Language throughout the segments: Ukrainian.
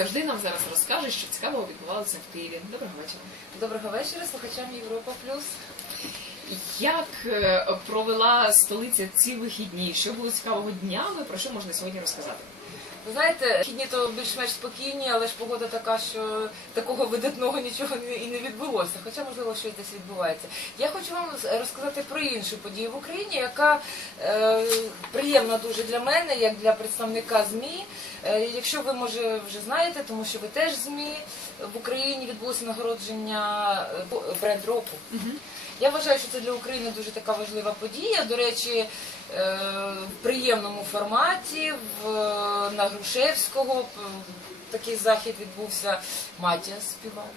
завжди, нам зараз розкаже, що цікавого відбувалося в Києві. Доброго вечора. Доброго вечора, слухачам Європа Плюс. Як е, провела столиця ці вихідні? Що було цікавого днями? Про що можна сьогодні розказати? Ви знаєте, вихідні то більш-менш спокійні, але ж погода така, що такого видатного нічого і не відбулося. Хоча, можливо, щось десь відбувається. Я хочу вам розказати про іншу подію в Україні, яка е, приємна дуже для мене, як для представника ЗМІ. Е, якщо ви може вже знаєте, тому що ви теж ЗМІ в Україні відбулося нагородження е, бренд року. Я вважаю, що це для України дуже така важлива подія. До речі, е, в приємному форматі в, на Грушевського такий захід відбувся. Матія співав.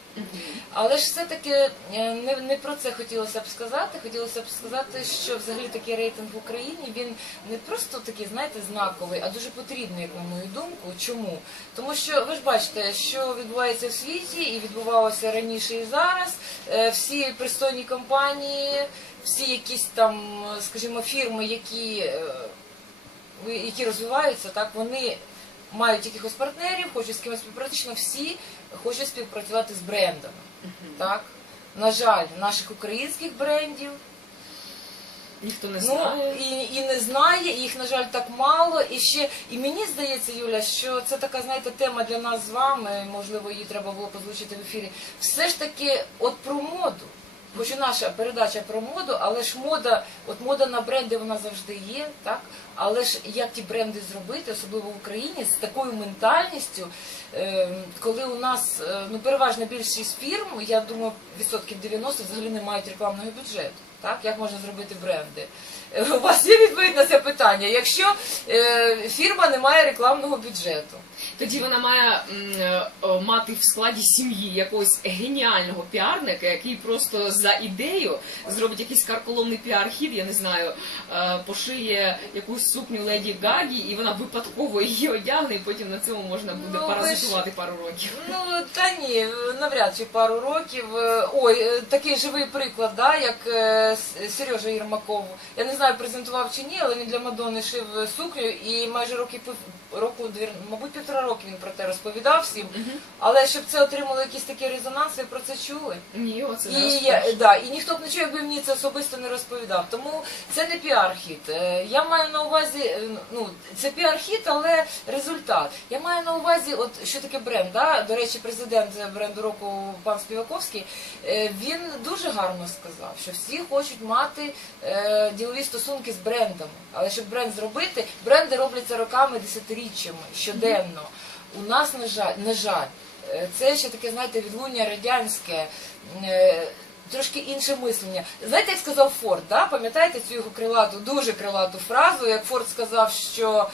Але ж все-таки е, не, не про це хотілося б сказати. Хотілося б сказати, що взагалі такий рейтинг в Україні він не просто такий, знаєте, знаковий, а дуже потрібний, як на мою думку. Чому? Тому що ви ж бачите, що відбувається в світі і відбувалося раніше і зараз. Е, Всі пристойні компанії, всі якісь там, скажімо, фірми, які, е, які розвиваються, так вони мають якихось партнерів, хочуть з кимось співпрацювати, всі хочуть співпрацювати з брендами. Так? На жаль, наших українських брендів Ніхто не ну, знає. і, і не знає, і їх, на жаль, так мало. І ще і мені здається, Юля, що це така, знаєте, тема для нас з вами. Можливо, її треба було позвучити в ефірі. Все ж таки, от про моду. Хоч і наша передача про моду, але ж мода, от мода на бренди вона завжди є, так? Але ж як ті бренди зробити, особливо в Україні, з такою ментальністю, е, коли у нас е, ну переважна більшість фірм, я думаю, відсотків 90 взагалі не мають рекламного бюджету. Так, як можна зробити бренди? Е, У вас є відповідь на це питання. Якщо е, фірма не має рекламного бюджету, Тоді вона має е, мати в складі сім'ї якогось геніального піарника, який просто за ідею зробить якийсь карколомний піар-хід, я не знаю, е, пошиє якусь сукню леді Гагі, і вона випадково її одягне, і потім на цьому можна буде Ну, ви ж- паразитувати пару років. Ну та ні, навряд чи пару років. Е, Ой, такий живий приклад, да, як Сережа Єрмаков. Я не знаю, презентував чи ні, але він для Мадонни шив сукню і майже роки року, мабуть, півтора роки він про те розповідав всім. Але щоб це отримало якийсь такий резонанс, ви про це чули? Ні, оце І, я, перше. да, і ніхто б не чув, якби мені це особисто не розповідав. Тому це не піар-хіт. Е, Я маю на увазі, е, ну це піар-хіт, але результат. Я маю на увазі, от що таке бренд. Да? До речі, президент бренду року пан Співаковський, е, він дуже гарно сказав, що всі хочуть мати е, ділові стосунки з брендами. Але щоб бренд зробити, бренди робляться роками, десятиріччями, щоденно. У нас, на жаль, на жаль, е, це ще таке, знаєте, відлуння радянське. е, Трошки інше мислення. Знаєте, як сказав Форд, да? пам'ятаєте цю його крилату, дуже крилату фразу, як Форд сказав, що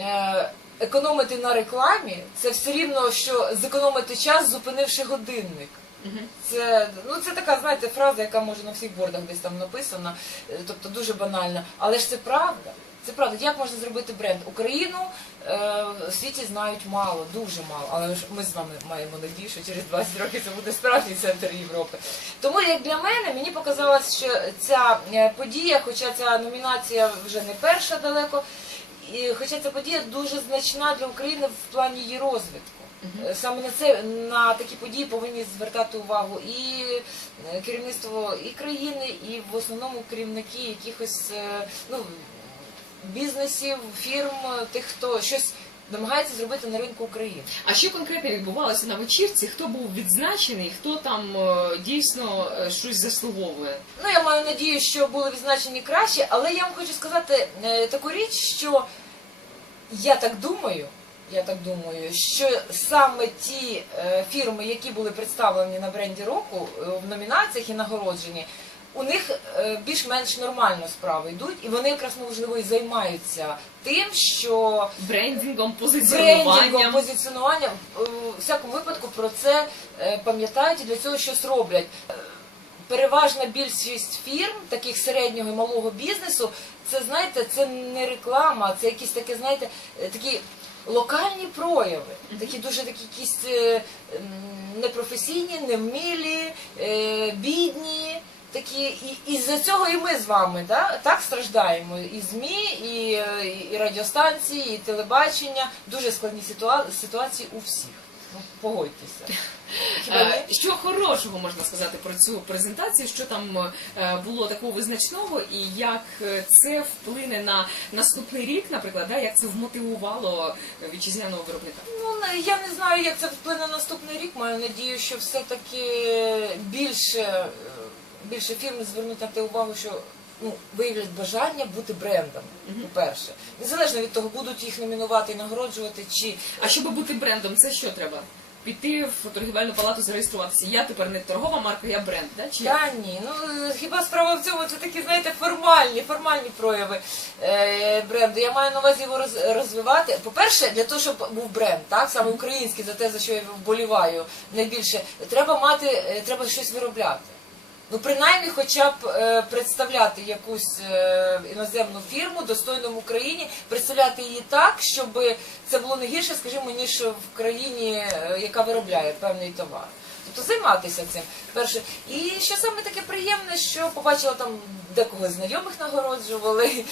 е, економити на рекламі це все рівно, що зекономити час, зупинивши годинник. Це, ну, це така, знаєте, фраза, яка може на всіх бордах десь там написана, тобто дуже банальна. Але ж це правда. Це правда. Як можна зробити бренд? Україну е, в світі знають мало, дуже мало. Але ж ми з вами маємо надію, що через 20 років це буде справжній центр Європи. Тому як для мене, мені показалось, що ця е, подія, хоча ця номінація вже не перша далеко, і, хоча ця подія дуже значна для України в плані її розвитку. Е, Саме на це на такі події повинні звертати увагу і е, керівництво і країни, і в основному керівники якихось ну, бізнесів, фірм, тих, хто щось намагається зробити на ринку України. А що конкретно відбувалося на вечірці? Хто був відзначений, хто там е, дійсно е, щось заслуговує? Ну, я маю надію, що були відзначені краще, але я вам хочу сказати е, таку річ, що я так думаю, я так думаю, що саме ті е, фірми, які були представлені на бренді року е, в номінаціях і нагороджені, у них е, більш-менш нормально справи йдуть, і вони якраз можливо і займаються тим, що Брендингом, брендингом, позиціонуванням. позиціонуванням е, у всякому випадку про це е, пам'ятають і для цього щось роблять. Е, Переважна більшість фірм, таких середнього і малого бізнесу, це знаєте, це не реклама, це якісь таке, знаєте, такі локальні прояви, такі дуже такі якісь непрофесійні, невмілі, бідні. Такі, і, і з-за цього і ми з вами да, так страждаємо. І ЗМІ, і, е, і радіостанції, і телебачення. Дуже складні ситуа- ситуації у всіх. Ну, погодьтеся. Е, Що хорошого можна сказати про цю презентацію? Що там е, було такого визначного, і як е, це вплине на наступний рік, наприклад, да, як це вмотивувало вітчизняного виробника? Ну, не- я не знаю, як це вплине на наступний рік. Маю надію, що все-таки більше, е, більше фірм те увагу, що ну, виявлять бажання бути брендом, по-перше. Незалежно від того, будуть їх номінувати і нагороджувати, чи А щоб бути брендом, це що треба? Піти в торгівельну палату зареєструватися. Я тепер не торгова марка, я бренд, да? Чи як? Та ні, ну хіба справа в цьому, це такі, знаєте, формальні, формальні прояви е, бренду. Я маю на увазі його роз, розвивати. По-перше, для того, щоб був бренд, так, саме український, за те, за що я вболіваю найбільше, треба мати, е, треба щось виробляти. Ну, принаймні, хоча б е, представляти якусь е, іноземну фірму достойну в Україні, представляти її так, щоб це було не гірше, скажімо, ніж в країні, е, яка виробляє певний товар. Тобто займатися цим. Перше. І що саме таке приємне, що побачила там декого знайомих нагороджували.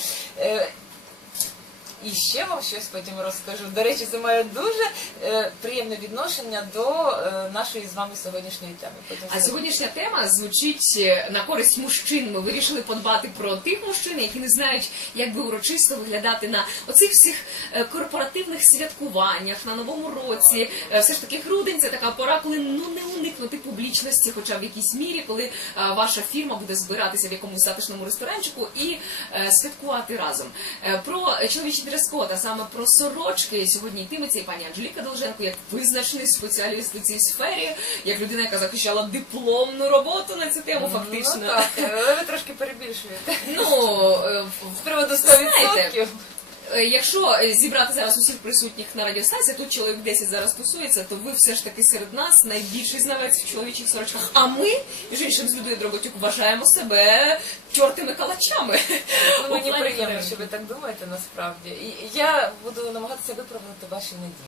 І ще вам щось потім розкажу. До речі, це має дуже е, приємне відношення до е, нашої з вами сьогоднішньої теми. Потім А сьогоднішня тема звучить е, на користь мужчин. Ми вирішили подбати про тих мужчин, які не знають, як би урочисто виглядати на оцих всіх е, корпоративних святкуваннях на новому році. Е, Все ж таки грудень це така пора, коли ну не уникнути публічності, хоча в якійсь мірі, коли е, ваша фірма буде збиратися в якомусь затишному ресторанчику і е, святкувати разом. Е, Про чоловічий дрес-код, а саме про сорочки сьогодні йтиметься і пані Анжеліка Долженко, як визначений спеціаліст у цій сфері, як людина, яка захищала дипломну роботу на цю тему, фактично. Ну, так, але ви трошки перебільшуєте. Ну, З приводу 100%. Знаєте, е, якщо е, зібрати зараз усіх присутніх на радіостанції, тут чоловік 10 зараз тусується, то ви все ж таки серед нас найбільший знавець в чоловічих сорочках. А ми, між іншим, з Людою Дроботюк, вважаємо себе чортими калачами. Мені приємно, що ви так думаєте насправді. І я буду намагатися виправдати ваші надії.